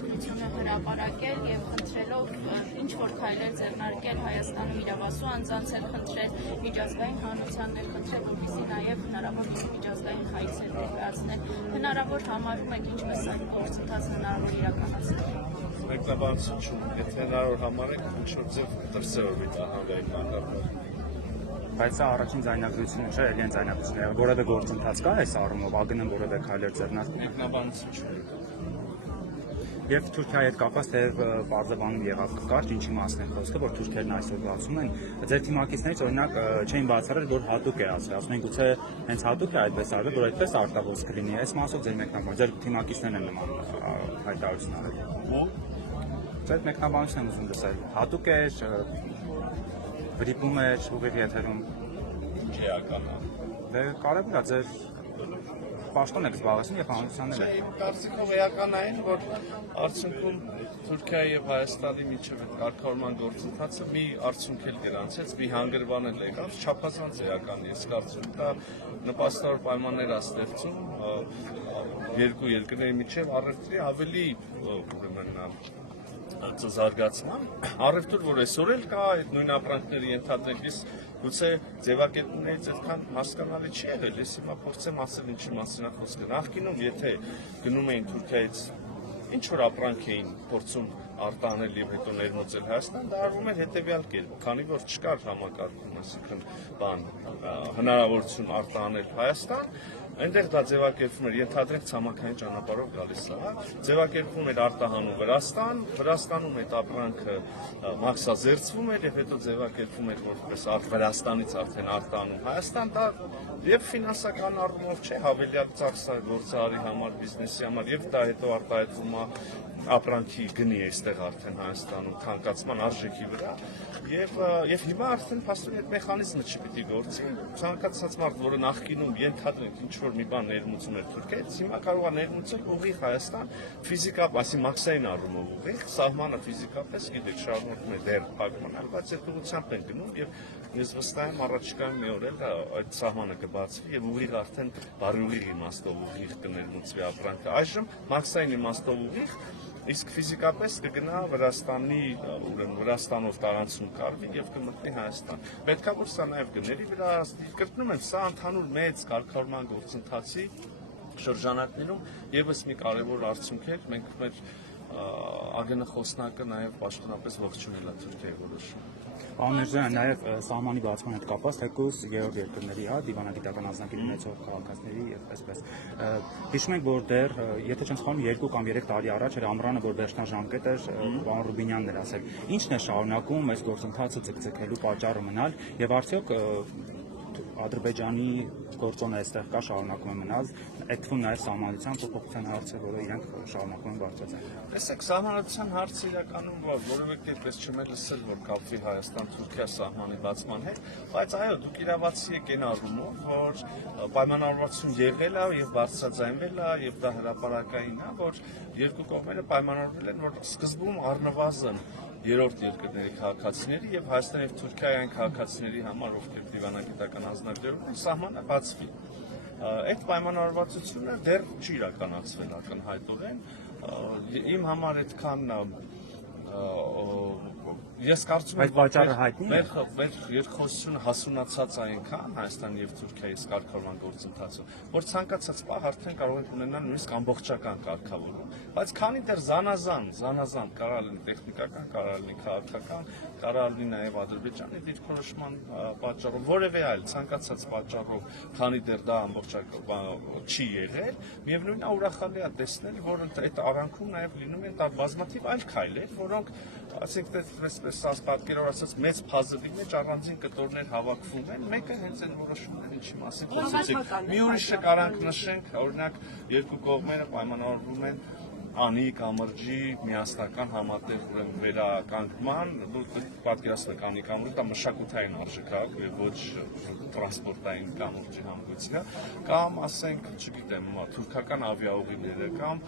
ձայնագրություն է հրապարակել եւ խնդրելով ինչ-որ քայլեր ձեռնարկել Հայաստանում իրավասու անձանց հետ խնդրել միջազգային հանրությաններ խնդրել, որպեսզի նաեւ հնարավոր միջազգային հայցեր ներկայացնել, հնարավոր համարում եք ինչպես այդ գործընթացը հնարավոր իրականացնել։ Մեկնաբանություն, եթե հնարավոր համարեք, ինչ-որ ձև դրսևորվի հանրային մակարդակը։ Բայց սա առաջին ձայնագրությունը չէ, էլի են ձայնագրությունները, որևէ գործընթաց կա այս առումով, ԱԳՆ-ն որևէ քայլեր ձեռնարկում։ Մեկնաբանություն չունենք։ Եվ Թուրքիայի հետ կապված թեև բարձրանում եղավ կարճ, ինչի մասն է խոսքը, որ թուրքերն այսօր բացում են, ձեր թիմակիցներից օրինակ չէին բացառել, որ հատուկ է ասել, ասում են գուցե հենց հատուկ է այդպես արվել, որ այդպես արտահոս կլինի, այս մասով ձեր մեկնաբանը, ձեր թիմակիցներն են նման հայտարարություն արել։ Ձեր մեկնաբանությունն եմ ուզում լսել, հատուկ է, վրիպում է, ուղիղ եթերում։ Ինչ էական է։ Դե կարևոր է ձեր պաշտոն եք զբաղեցնում եւ հանրությանն է։ Իմ կարծիքով էականային, որ արդյունքում Թուրքիայի եւ Հայաստանի միջև այդ կարգավորման գործընթացը մի արդյունք էլ գրանցեց, մի հանգրվան էլ եկավ, չափազանց էական, ես կարծում եմ, դա նպաստավոր պայմաններ է ստեղծում երկու երկրների միջև առևտրի ավելի ուրեմն զարգացման, առևտուր, որ այսօր էլ կա, այդ նույն ապրանքների ենթադրենք, ես գուցե ձևակերպումներից այդքան հասկանալի չի եղել, ես հիմա փորձեմ ասել ինչի մասին է խոսքը։ Նախկինում եթե գնում էին Թուրքիայից ինչ-որ ապրանք էին փորձում արտահանել եւ հետո ներմուծել Հայաստան, դա արվում էր հետեւյալ կերպով, քանի որ չկար համակարգում, այսինքն հնարավորություն արտահանել Հայաստան, այնտեղ դա ձևակերպվում էր, ենթադրենք ցամաքային ճանապարհով գալիս է, ձևակերպվում էր արտահանում Վրաստան, Վրաստանում այդ ապրանքը մաքսազերծվում էր եւ հետո ձևակերպվում էր որպես Վրաստանից արդեն արտահանում Հայաստան, դա եւ ֆինանսական առումով չէ, հավելյալ ծախս է գործարարի համար, բիզնեսի համար եւ դա հետո արտահայտվում է ապրանքի գնի է այստեղ արդեն Հայաստանում թանկացման արժեքի վրա եւ հիմա արդեն փաստորեն այդ մեխանիզմը չպիտի գործի ցանկացած մարդ, որը նախկինում ենթադրենք ինչ որ մի բան ներմուծում էր Թուրքիայից, հիմա կարող է ներմուծել ուղիղ Հայաստան ֆիզիկապես, ասի մաքսային առումով ուղիղ, սահմանը ֆիզիկապես գիտեք շարունակում է դեռ փակմանալ, բայց այդ ուղղությամբ են գնում եւ ես վստահ եմ առաջիկայում մի օր էլ այդ սահմանը կբացվի եւ ուղիղ արդեն բարուղիղ իմաստով ուղիղ կներմուծվի ապրանքը։ Այժմ մաքսային իմաստով ուղիղ իսկ ֆիզիկապես կգնա Վրաստանի, ուրեմն Վրաստանով տարանցում կարվի եւ կմտնի Հայաստան։ Պետքա որ սա նաեւ գների վրա կրկնում եմ, սա ընդհանուր մեծ կարգավորման գործընթացի շրջանակներում եւս մի կարեւոր արդյունք է, մենք մեր ԱԳՆ խոսնակը նաեւ պաշտոնապես ողջունել է Թուրքիայի որոշումը։ Պարոն Միրզոյան, նաև սահմանի բացման հետ կապված թեկուզ երրորդ երկրների, դիվանագիտական ազնագիր ունեցող քաղաքացիների եւ այսպես։ Հիշում ենք, որ դեռ, եթե չեմ սխալվում, 2 կամ 3 տարի առաջ էր ամռանը, որ վերջնա ժամկետ էր, պարոն Ռուբինյանն էր ասել։ Ի՞նչն է շարունակում այս գործընթացը ձգձգելու պատճառը մնալ եւ արդյոք Ադրբեջանի գործոնը այստեղ կա շարունակում է մնալ, այդ թվում նաև սահմանության փոփոխության հարցը, որը իրենք շարունակում են բարձրացնել։ Տեսեք, սահմանության հարցը իրականում որևէ կերպ չեմ լսել, որ կապվի Հայաստան-Թուրքիա սահմանի բացման հետ, բայց այո, դուք իրավացի եք այն առումով, որ պայմանավորվածություն եղել է եւ բարձրաձայնվել է եւ դա հրապարակային է, որ երկու կողմերը պայմանավորվել են, որ սկզբում առնվազն երրորդ երկրների քաղաքացիների եւ Հայաստանի եւ Թուրքիայի այն քաղաքացիների համար, ովքեր դիվանագիտական ազնագրերում են, սահմանը բացվի։ Այդ պայմանավորվածությունը դեռ չի իրականացվել ակնհայտորեն։ Իմ համար այդքան ես կարծում եմ, վաճառը հայտնի է։ Մեր երկխոսությունը հասունացած է այնքան Հայաստանի եւ Թուրքիայի կարգավորման գործընթացը, որ ցանկացած պահ արդեն կարող ենք ունենալ նույնիսկ ամբողջական կարգավորում, բայց քանի դեռ զանազան կարող լինի տեխնիկական, կարող լինի քաղաքական, կարող լինի նաեւ Ադրբեջանի դիրքորոշման պատճառով, որևէ այլ ցանկացած պատճառով, քանի դեռ դա ամբողջական չի եղել, միևնույնն է ուրախալի է տեսնել, որ այդ արանքում նաեւ լինում են բազմաթիվ այլ քայլեր, որոնք ասենք այսպես պատկերով ասած մեծ փազլի մեջ առանձին կտորներ հավաքվում են, մեկը հենց այն որոշումն ինչի մասին խոսեցիք։ Մի ուրիշը կարանք նշենք, օրինակ երկու կողմերը պայմանավորվում են անի կամրջի միասնական համատեղ վերականգնման, պատկերացնեք անի կամուրջ, դա մշակութային արժեք է եւ ոչ տրանսպորտային կամուրջի համգույցն է, կամ ասենք, չգիտեմ, թուրքական ավիաուղիները կամ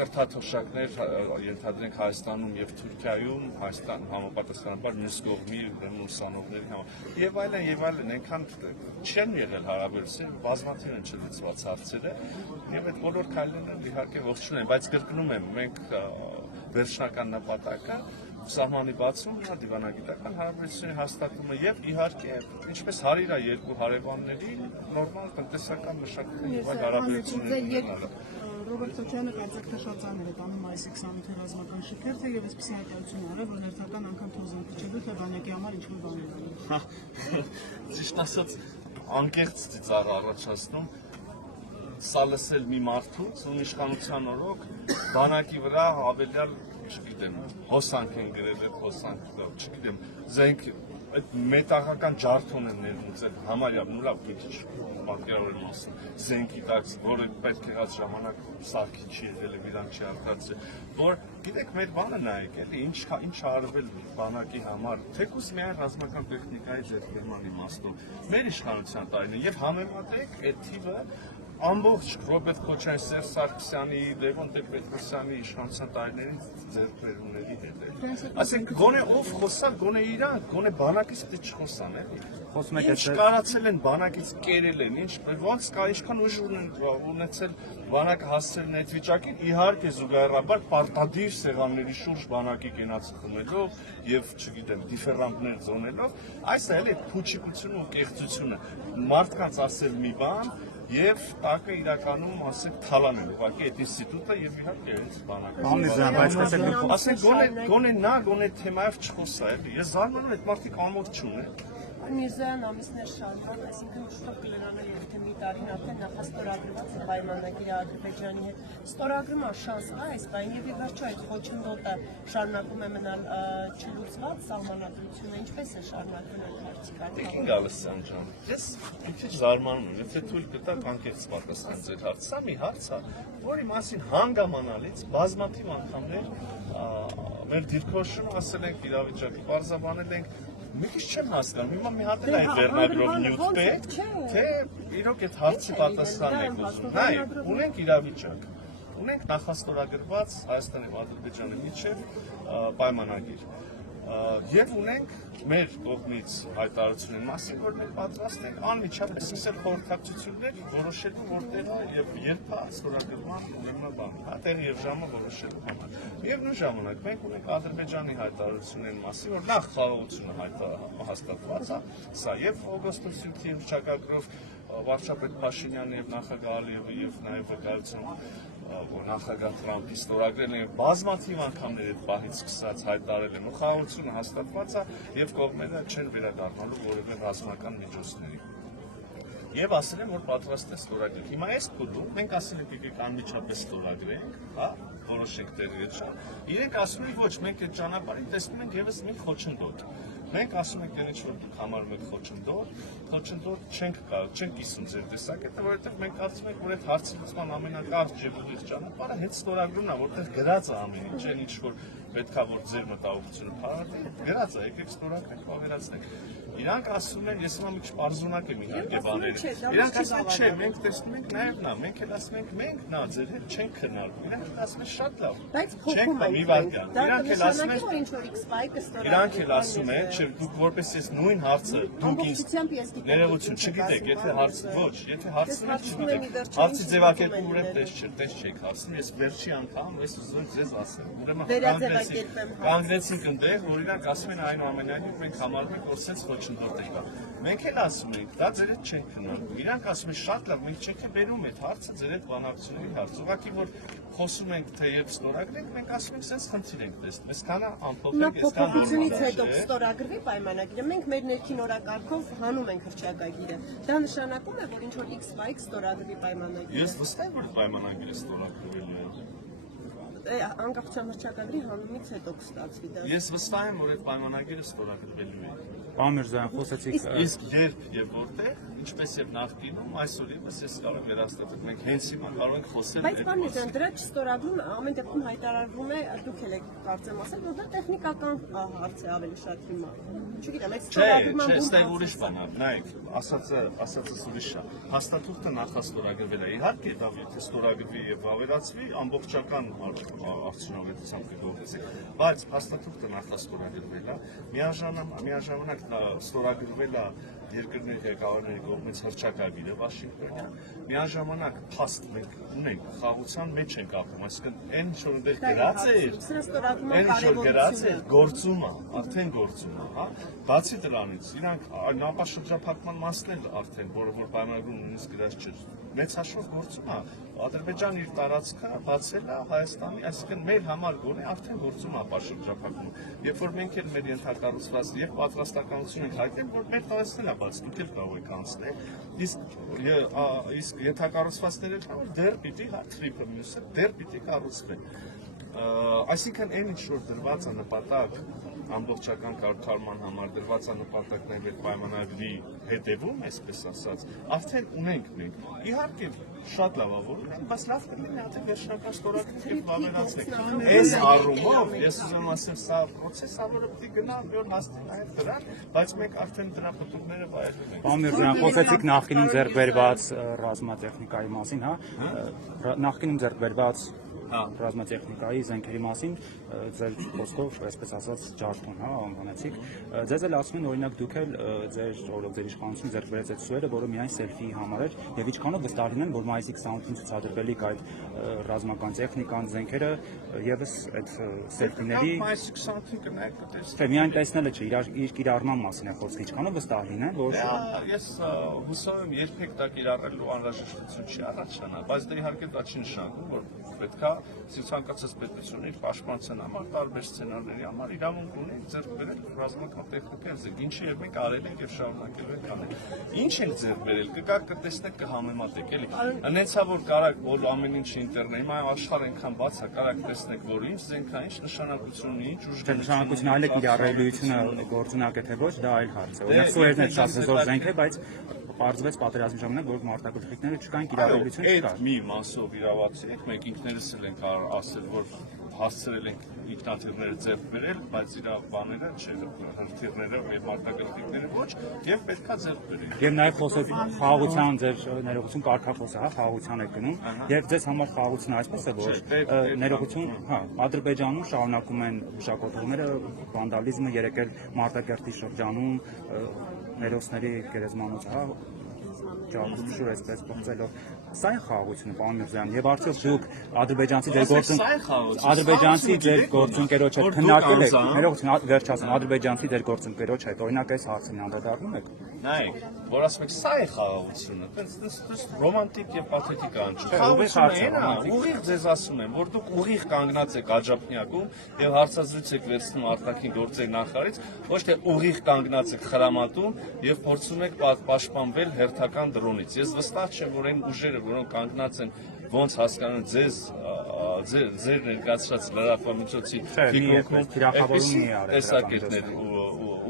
կրթաթոշակներ ենթադրենք Հայաստանում եւ Թուրքիայում, Հայաստան համապատասխանաբար մյուս կողմի ուսանողների համար եւ այլն, այնքան չեն եղել հարաբերությունները, բազմաթիվ են չլուծված հարցերը եւ այդ բոլոր քայլերն իհարկե ողջունել են, բայց կրկնում եմ, մենք վերջնական նպատակը սահմանի բացումն է, դիվանագիտական հարաբերությունների հաստատումը եւ իհարկե, ինչպես հարիրա երկու հարևանների նորմալ տնտեսական մշակութային եւ հարաբերություններ։ Ռոբերտ Քոչյանը կայծակնաշարժաներ է տանում մայիսի 28-ի ռազմական շքերթը եւ այսպիսի հայտարարություն արել, որ հերթական անգամ թոզան փչելու թե բանակի համար ինչ-որ բաներ անի։ Ճիշտ ասած, անկեղծ ծիծաղ առաջացնում սա լսել մի մարդուց ում իշխանության օրոք բանակի վրա ավելյալ, չգիտեմ, հոսանք են գրել, հոսանք, չգիտեմ, զենք այդ մետաղական ջարդոն են ներմուծել համարյա նույնիսկ մի քիչ պատկերավորել ասում զենքի տակ, որը պետք է այդ ժամանակ սարքի չի եղել եւ իրան չի արտադրել, որ գիտեք մեր բանը նայեք էլի ինչ արվել բանակի համար, թեկուզ միայն ռազմական տեխնիկայի ձեռքբերման իմաստով մեր իշխանության տարիներին եւ համեմատեք այդ թիվը ամբողջ Ռոբերտ Քոչյանի, Սերժ Սարգսյանի, Լևոն Տեր-Պետրոսյանի իշխանության տարիների ձեռքբերումների հետ։ Ասենք գոնե ով խոսալ, գոնե իրանք, գոնե բանակից պետք չխոսան, էլի։ Ինչ կարացել են բանակից կերել են, ոնց կա ինչքան ուժ ունեցել բանակը հասցրել այդ վիճակին, իհարկե զուգահեռաբար պարտադիր սեղանների շուրջ բանակի կենացը խմելով եւ չգիտեմ դիֆերանտներ զոնելով, այս է էլի փուչիկությունը ու կեղծությունը, մարդկանց ասել մի բան եւ տակը իրականում ասեք թալանել ուղղակի այդ ինստիտուտը եւ իհարկե այս բանակը։ Ասենք գոնե թեմայով չխոսա էլի։ Ես զարմանում եմ այդ մարդիկ ամոթ չունեն։ Միրզոյան ամիսներ շարունակ, այսինքն շուտով կլրանալ եթե մի տարին արդեն նախաստորագրված է պայմանագիրը Ադրբեջանի հետ։ Ստորագրումը շանս կա այս բան եւ ի վերջո այդ խոչընդոտը շարունակում է մնալ չլուծված սահմանադրությունը ինչպես է շարունակվում այդ հարցիկը։ Տիկին Գալստյան ջան, ես մի քիչ զարմանում եմ, եթե թույլ կտաք անկեղծ պատասխան ձեր հարցը, սա մի հարց է, որի մասին հանգամանալից բազմաթիվ անգամներ մեր դիրքորոշում ասել ենք իրավիճակի պարզաբանել ենք մի քիչ չեմ հասկանում, հիմա մի հատ էլ այդ վերնագրով նյութ պետք, թե իրոք այդ հարցի պատասխան եք ուզում։ Նայեք, ունենք իրավիճակ, ունենք նախաստորագրված Հայաստանի եւ Ադրբեջանի միջև պայմանագիր։ Եվ ունենք մեր կողմից հայտարարությունների մասին, որ մենք պատրաստ ենք անմիջապես սկսել խորհրդակցություններ որոշելու որտեղը եւ երբ է ստորագրման ուրեմն տեղի եւ ժամը որոշելու համար։ Միևնույն ժամանակ մենք ունենք Ադրբեջանի հայտարարությունների մասին, որ նախ խաղաղությունը հաստատված է, սա եւ օգոստոսի 8-ի հռչակագրով վարչապետ Փաշինյանը եւ նախագահ Ալիևը եւ նաեւ վկայություն որ նախագահ Թրամփի ստորագրել են բազմաթիվ անգամներ այդ պահից սկսած հայտարարել են ու խաղաղությունը հաստատված է եւ կողմերը չեն վերադառնալու որևէ ռազմական միջոցների եւ ասել են որ պատրաստ են ստորագրել հիմա այս փուլում մենք ասել ենք եկեք անմիջապես ստորագրենք հա որոշենք տեղի իրենք ասում են ոչ մենք այդ ճանապարհին տեսնում ենք եւս մի խոչընդոտ մենք ասում ենք դեռ ինչ-որ դուք համարում եք խոչընդոտ չենք կիսում ձեր տեսակետը, որովհետև մենք կարծում ենք, որ այդ հարցի լուծման ամենակարճ եւ ուղիղ ճանապարհը հետ ստորագրումն է, որտեղ գրած է ամեն ինչ, այն ինչ որ պետքա որ ձեր մտահոգությունը փառատի, գրած է, եկեք ստորագրենք, ավելացնենք։ Իրանք ասում են, ես հիմա մի քիչ պարզունակ եմ իհարկե բաները։ Իրանք ասում են, չէ, մենք տեսնում ենք նաեւ նա, մենք էլ ասում ենք, մենք նա ձեր հետ չենք քննարկում։ Իրանք ասում են շատ լավ։ Բայց փոխում են։ Իրանք էլ ասում են, որ ինչ որ X-Spike ստորագրել։ Իրանք էլ ասում են, չէ, դուք որպես ես նույն հարցը դուք ինձ ներողություն չգիտեք, եթե հարցը ոչ, եթե հարցը չգիտեք, հարցի ձևակերպումը ուրեմն տես չեք հարցնում, ես վերջի անգամ ես ուզում ձեզ ասեմ։ Ուրեմն կանգնեցինք այնտեղ, որ իրանք ասում են այնուամենայնիվ մենք համարում ենք որ sense խոչընդոտ է կա։ Մենք էլ ասում ենք, դա ձեր հետ չենք քննարկում։ Իրանք ասում են շատ լավ, մենք չենք բերում այդ հարցը ձեր հետ բանակցությունների հարց։ Ուղղակի որ խոսում ենք թե եւ ստորագրենք, մենք ասում ենք sense խնդիր ենք տեսնում։ Այսքանը ամփոփենք, այսքան փոփոխությունից հետո ստորագրվի պայմանագիրը, մենք մեր ներքին օրակարգով հանում ենք հռչակագիրը։ Դա նշանակում է, որ ինչ որ X-Spike ստորագրվի պայմանագիրը։ Ես վստահ եմ, որ պայմանագիրը ստորագրվելու է։ Անկախության հռչակագրի հանումից հետո կստացվի դա։ Ես վստահ եմ, որ այդ պայմանագիրը ստորագրվելու է։ Պարոն Միրզոյան, խոսեցիք Իսկ երբ եւ որտեղ, ինչպես եւ նախկինում, այսօր եւս ես կարող եմ վերահսկել, մենք հենց հիմա կարող ենք խոսել։ Բայց պարոն Միրզոյան, դրա չստորագրումը ամեն դեպքում հայտարարվում է, դուք էլ եք կարծեմ ասել, որ դա տեխնիկական հարց է ավելի շատ հիմա։ Չգիտեմ, այդ ստորագրման Չէ, ստեղ ուրիշ բան է։ Նայեք, ասածս ուրիշ է։ Հաստատուղթը նախաստորագրվել է։ Իհարկե, դա եթե ստորագրվի եւ ավելացվի, ամբողջական արդյունավետությամբ կգործի։ Բայց հաստատուղթը նախաստորագրվել է։ Միաժամանակ ստորագրվել է երկրների ղեկավարների կողմից հռչակագիրը Վաշինգտոնյան, միաժամանակ փաստ մենք ունենք, խաղաղության մեջ ենք ապրում, այսինքն այն ինչ որ դեռ գրած էր, գործում է, արդեն գործում է, հա։ Բացի դրանից, իրանք նապաշրջափակման մասն էլ արդեն, որը պայմանագրում նույնիսկ գրած չէր, մեծ հաշվով գործում է, Ադրբեջանը իր տարածքը բացել է Հայաստանի, այսինքն մեր համար գոնե արդեն գործում է ապաշրջափակումը։ Երբ որ մենք էլ մեր ենթակառուցված եւ պատրաստականություն ենք հայտնել, որ մեր տարածքն է բաց, դուք էլ կարող եք անցնել, իսկ ենթակառուցվածքները կան, որ դեռ պիտի թրիփը մյուսը դեռ պիտի կառուցվեն։ Այսինքն այն ինչ որ դրված է նպատակ ամբողջական կարգավորման համար դրված է նպատակն այդ պայմանագրի հետևում, այսպես ասած, արդեն ունենք մենք։ Իհարկե շատ լավավորում են, բայց լավ կլինի հատ վերջնական ստորագրել եւ վավերացնել։ Այս առումով ես ուզում ասեմ, սա process է, որը պիտի գնա որ հասնի նաեւ դրան, բայց մենք արդեն դրա պատուկները վայելում ենք։ Պարոն Միրզոյան, խոսեցիք նախկինում ձեռք բերված ռազմատեխնիկայի մասին, հա։ Նախկինում ձեռք բերված ռազմատեխնիկայի զենքերի մասին ձեր խոսքով, այսպես ասած, ջարդուն, հա, անվանեցիք։ Ձեզ էլ ասում են, օրինակ դուք էլ ձեր օրոք ձեր իշխանությունը ձեռք բերեց այդ սուերը, որը միայն սելֆիի համար էր, եւ ինչքանով վստահ լինեն, որ մայիսի 28-ին ցուցադրվելիք այդ ռազմական տեխնիկան, զենքերը եւս այդ սելֆիների մայիսի 28-ին կնայեք կտեսնեք։ Թե միայն տեսնելը չէ, իր կիրառման մասին է խոսքը, ինչքանով վստահ լինեն, որ ես հուսով եմ երբեք դա կիրառելու անհրաժեշտություն չի առաջանա, բայց դա իհարկե դա չի նշանակում, որ պետքա ցանկացած պետությունը իր պաշտպանության համար տարբեր սցենարների համար իրավունք ունի ձեռք բերել ռազմական տեխնիկա, ինչի եւ մենք արել ենք եւ շարունակելու ենք անել։ Ինչ ենք ձեռք բերել, կգաք կտեսնեք կհամեմատեք, էլի։ Անեցա որ կարակ որ ամեն ինչ ինտերնետ, հիմա աշխարհը այնքան բաց է, կարակ տեսնեք որ ինչ զենք է, ինչ նշանակություն ունի, ինչ ուժ նշանակություն այլ է կիրառելիությունը գործունակ է թե ոչ, դա այլ հարց է։ Օրինակ սուերն է շատ հզոր զենք է, բայց պարզվեց պատերազմի ժամանակ, որ մարտագլխիկները չկային, կիրառելություն չկար։ Մի մասով իրավացի եք, մենք ինքներս էլ ենք ասել, որ հասցրել ենք ինքնաթիռները ձեռք բերել, բայց իր բաները չէ, հրթիռները եւ մարտագլխիկները ոչ, եւ պետքա ձեռք բերել։ Եվ նաեւ խոսել խաղաղության ձեր ներողություն կարգախոսը, հա, խաղաղության է գնում, եւ ձեզ համար խաղաղությունը այսպես է, որ ներողություն, հա, Ադրբեջանում շարունակում են մշակութները, վանդալիզմը, երեք էլ Մարտակերտի շրջանում ներոսների գերեզմանոց, հա, ջահուզուշուր այսպես փոխելով, սա է խաղաղությունը, պարոն Միրզոյան, եւ արդյոք դուք ադրբեջանցի ձեր գործընկերոջ հետ քննարկել եք, ներողություն, վերջացան, ադրբեջանցի ձեր գործընկերոջ հետ, օրինակ այս հարցին անդրադառնում եք։ Նայեք, որ ասում եք, սա է խաղաղությունը, այդպես ռոմանտիկ եւ պաթետիկ անջի։ Ուղիղ ձեզ ասում եմ, որ դուք ուղիղ կանգնած եք աջափնյակում եւ հարցազրույց եք վերցնում արտաքին գործերի նախարարից, ոչ թե ուղիղ կանգնած եք խրամատում եւ փորձում եք պաշտպանվել հերթական դրոնից։ Ես վստահ չեմ, որ այն ուժերը, որոնք կանգնած են ոնց հասկանում ձեր ներկայացրած լրատվամիջոցի թիրախավորումն է տեսակետներ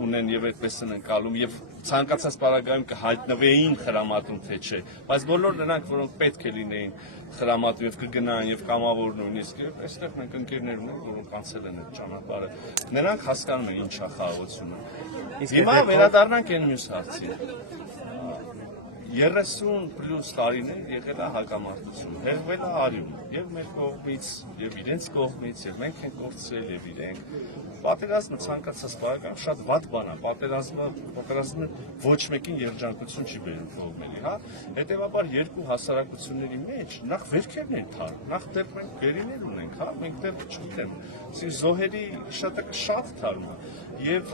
ունեն եւ այդպես են ընկալում եւ ցանկացած պարագայում կհայտնվեին խրամատում թե չէ, բայց բոլոր նրանք, որոնք պետք է լինեին խրամատում եւ կգնան եւ կամավոր նույնիսկ այստեղ մենք ընկերներ ունենք, որոնք անցել են այդ ճանապարհը, նրանք հասկանում են ինչ է խաղաղությունը։ Հիմա վերադառնանք այն մյուս հարցին։ 30+ տարիներ եղել է հակամարտություն, հեղվել է արյուն, եւ մեր կողմից, եւ իրենց կողմից, եւ մենք ենք կորցրել, եւ իրենք։ Պատերազմը ցանկացած բաղական շատ վատ բան է, պատերազմը ոչ մեկին երջանկություն չի բերում կողմերի, հա։ Հետևաբար երկու հասարակությունների մեջ նախ վերքերն են թարմ, նախ դեռ մենք գերիներ ունենք, հա, մենք դեռ չգիտեմ, զոհերի շատ թարմ է։ Եվ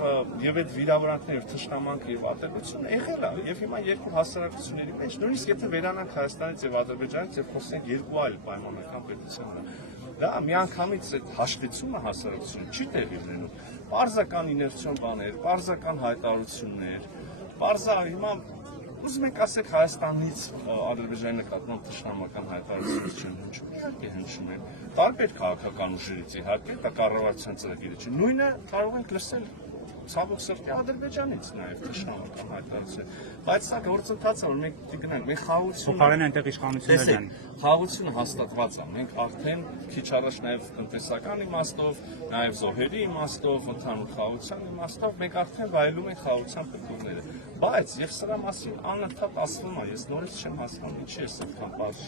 այդ վիրավորանքները, թշնամանքը եւ ատելությունը եղել է, եւ հիմա երկու հասարակությունների մեջ, նույնիսկ եթե վերանանք Հայաստանից եւ Ադրբեջանից եւ խոսենք երկու այլ պայմանական պետություններ, դա միանգամից այդ հաշտեցումը հասարակությունը չի տեղի ունենում։ Պարզական իներցիոն բաներ, պարզական հայտարարություններ, պարզա հիմա ուզում եք ասեք Հայաստանից Ադրբեջանի նկատմամբ թշնամական հայտարարություններ չեն հնչում, իհարկե հնչում են, տարբեր քաղաքական ուժերից իհարկե, դա կառավարության ծրագիրը չէ, նույնը կարող ենք լսել ցավոք սրտի Ադրբեջանից նաև թշնամական հայտարարություն, բայց սա գործընթաց է, որ մենք պիտի գնանք, մենք խաղաղություն փոխարեն այնտեղ իշխանություններն են։ Խաղաղությունը հաստատված է, մենք արդեն քիչ առաջ նաև տնտեսական իմաստով, նաև զոհերի իմաստով, ընդհանուր խաղաղության իմաստով մենք արդեն վայելում ենք խաղաղության փոփոխները։ Բայց եւ սրա մասին անընդհատ ասվում է, ես նորից չեմ հասկանում ինչի է այդքան բարձ։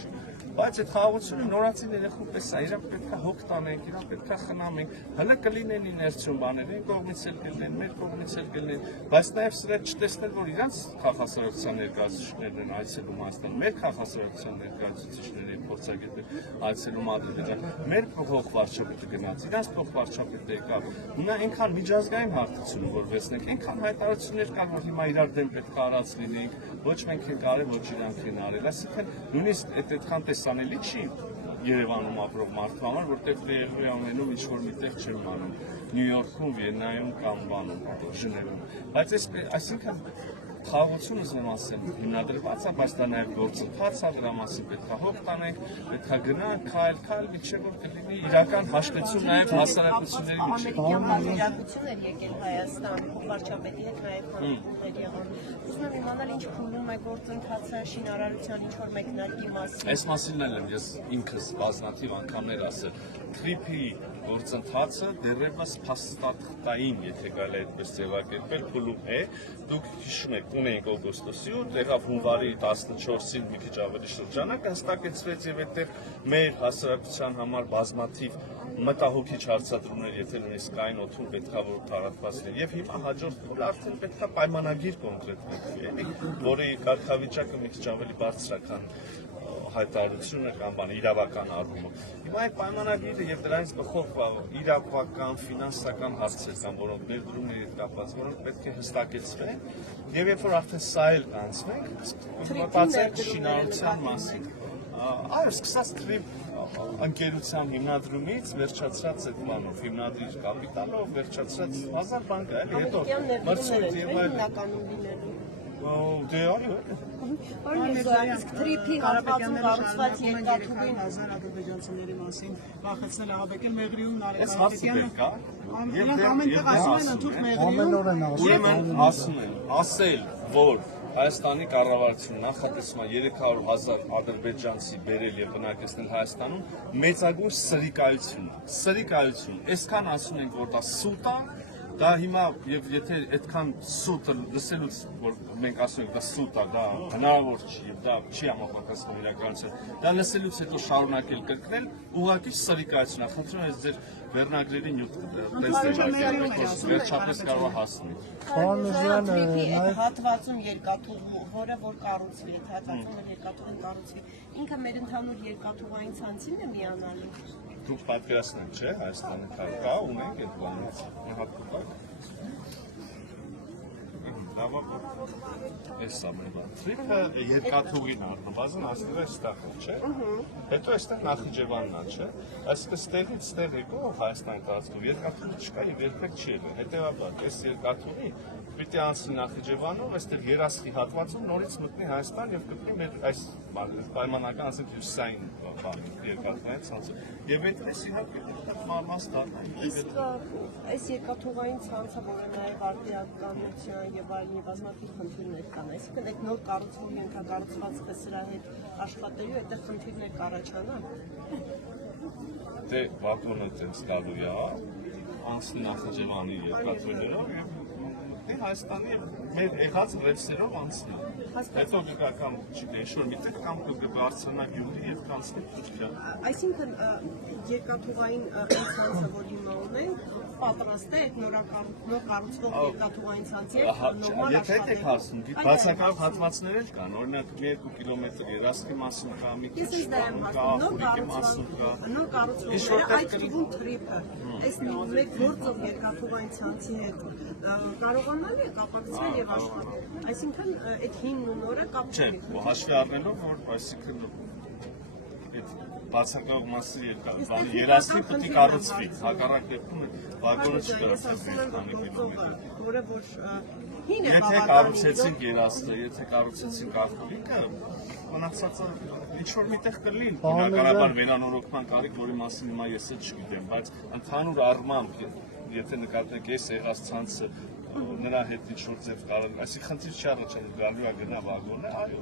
Բայց այդ խաղաղությունը նորացին երեխու պես է, իրենք պետք է հոգ տանենք, իրենք պետք է խնամենք, հələ կլինեն իներցիոն բաներ, այն կողմից էլ կլինեն, մեր կողմից էլ կլինեն, բայց նաեւ սրա չտեսնել, որ իրանց քաղաքասարության ներկայացուցիչներն են այցելում Հայաստան, մեր քաղաքասարության ներկայացուցիչները փորձագետներ այցելում Ադրբեջան, մեր փոխ վարչապետը գնաց, իրանց փոխ վարչապետը եկավ, նա այնքան միջազգային հարթություն որ վերցնենք, այնքան հայտարարություններ կան, որ հիմա իրար դեմ պետք է արած լինենք, ոչ մենք ենք արել, ոչ իրանք են արել, այսինքն նույնիսկ այդքան տեսանելի չի Երևանում ապրող մարդու համար, որտեղ տեղի ամենում ինչ որ միտեղ չեմ անում, Նյու Յորքում, Վիեննայում կամ բանում, Ժնևում, բայց այսինքն խաղաղությունը ուզում ասեմ հիմնադրված է, բայց դա նաև գործընթաց է, դրա մասին պետք է հոգ տանենք, պետք է գնանք, քայլ, միջև որ կլինի իրական հաշտեցում նաև հասարակությունների միջև։ Ամերիկյան էր եկել Հայաստան, վարչապետի հետ նաև հանդիպումներ եղան։ Ուզում եմ իմանալ ինչ փուլում է գործընթացը, շինարարության ինչ որ մեկնարկի մասին։ Այս մասին էլ եմ ես ինքս բազմաթիվ անգամներ ասել։ Թրիփի գործընթացը դեռևս փաստաթղթային, եթե կարելի է այդպես ձևակերպել, փուլում է։ Դուք հիշում եք, ունեինք օգոստոսի 8, եղավ հունվարի 14-ին մի քիչ ավելի շրջանակ, հստակեցվեց եւ այդտեղ մեր հասարակության համար բազմաթիվ մտահոգիչ հարցադրումներ, եթե նույնիսկ կային օդում պետքա որ տարածված լինի։ Եվ հիմա հաջորդ փուլը արդեն պետքա պայմանագիր կոնկրետվի, էլի, որի կարգավիճակը մի քիչ ավելի բարձր է, քան հայտարարությունը կամ բան իրավական առումով։ Հիմա այդ պայմանագիրը եւ դրանից բխող իրավական, ֆինանսական հարցեր կան, որոնք ներդրումների հետ կապված, որոնք պետք է հստակեցվեն, եւ երբ որ արդեն սա էլ կանցնենք, բացենք շինարարության մասին։ Այո, սկսած թրիփ ընկերության հիմնադրումից վերջացած այդ բանով, հիմնադիր կապիտալով վերջացած հազար բան կա, էլի, հետո մրցույթ եւ այլն։ Հիմնականում լինելու։ Դե այո։ Իսկ թրիփի հատվածում կառուցված երկաթուղին ադրբեջանցիների մասին վախեցնել Աղաբեկյան Մեղրիում Այս հարցը կա։ Եվ ամեն տեղ ասում են ընդհանուր Մեղրիում։ Ուրեմն ասում են, ասել, որ Հայաստանի կառավարությունը նախատեսում է 300,000 ադրբեջանցի բերել եւ բնակեցնել Հայաստանում, մեծագույն սրիկայություն։ Այսքան ասում ենք, որ դա սուտ է, դա հիմա եւ եթե այդքան սուտը լսելուց որ մենք ասում ենք դա սուտ է, դա հնարավոր չի եւ դա չի համապատասխանում իրականությանը, դա լսելուց հետո շարունակել կրկնել ուղղակի սրիկայություն է։ Խնդրում եմ ձեր վերնագրերի նյութ վերջապես կարող է հասնել։ Հատվածում երկաթուղու, որը որ կառուցվի, այդ հատվածում երկաթուղին կառուցվի, ինքը մեր ընդհանուր երկաթուղային ցանցին է միանալի։ Դուք պատկերացնեք, չէ՞, Հայաստանի կա, ունենք այդ բանից։ Այս ամենը։ Թրիփը երկաթուղին առնվազն ասել է ստախ, չէ՞։ Հետո այստեղ Նախիջևանն է, չէ՞։ Այսինքն ստեղից ստեղ եկող Հայաստանի տարածքում երկաթուղի չկա եւ երբեք չի եղել։ Հետեւաբար, այս երկաթուղի պիտի անցնի Նախիջևանում, այստեղ երասխի հատվածում նորից մտնի Հայաստան եւ գտնի մեր այս պայմանական, ասենք, հյուսային երկաթուղային ցանցը։ Եվ այդպես իհարկե մարմաս դառնա։ Իսկ այս երկաթուղային ցանցը, որը նաև արտիականության եւ այլնի բազմաթիվ խնդիրներ կան, այսինքն այդ նոր կառուցվող ենթակառուցվածքը սրա հետ աշխատելու այդտեղ խնդիրներ կառաջանան։ Դե վագոնը տենց գալու է, անցնի Նախիջևանի երկաթուղիներով եւ Հայաստանի մեր եղած ռելսերով անցնի։ Հետո գիտական չգիտեմ, ինչ-որ միտեղ կամ կբարձրանա Գյումրի եւ կանցնի Թուրքիա։ Այսինքն երկաթուղային ցանցը, որ հիմա ունենք, պատրաստ է այդ նոր կառուցվող երկաթուղային ցանցի նորմալ Եթե եք հասնում, բացակայող հատվածներ էլ կան, օրինակ 2 կիլոմետր երասխի մասում կա, մի քիչ Ախորիկի մասում կա։ Նոր կառուցվող այդ թվում թրիփը, այս մեկ գործող երկաթուղային ցանցի հետ կարողանալի է կապակցվել եւ աշխատել։ Այսինքն այդ հինն ու նորը կապ Չէ, հաշվի առնելով, որ այսինքն այդ բացակայող մասի երասխի պետք է կառուցվի, հակառակ դեպքում վագոնը չկառուցվի։ Որը որ հին է Եթե կառուցեցինք երասխը, եթե կառուցեցինք արտուղիկը, մնացածը ինչ-որ միտեղ կլին, բնականաբար վերանորոգման կարիք, որի մասին հիմա ես էլ չգիտեմ, բայց ընդհանուր առմամբ, եթե նկատենք այս եղած ցանցը նրա հետ ինչ-որ ձև կարող, այսինքն խնդիր չի առաջանում, գալու է գնա վագոնը, այո։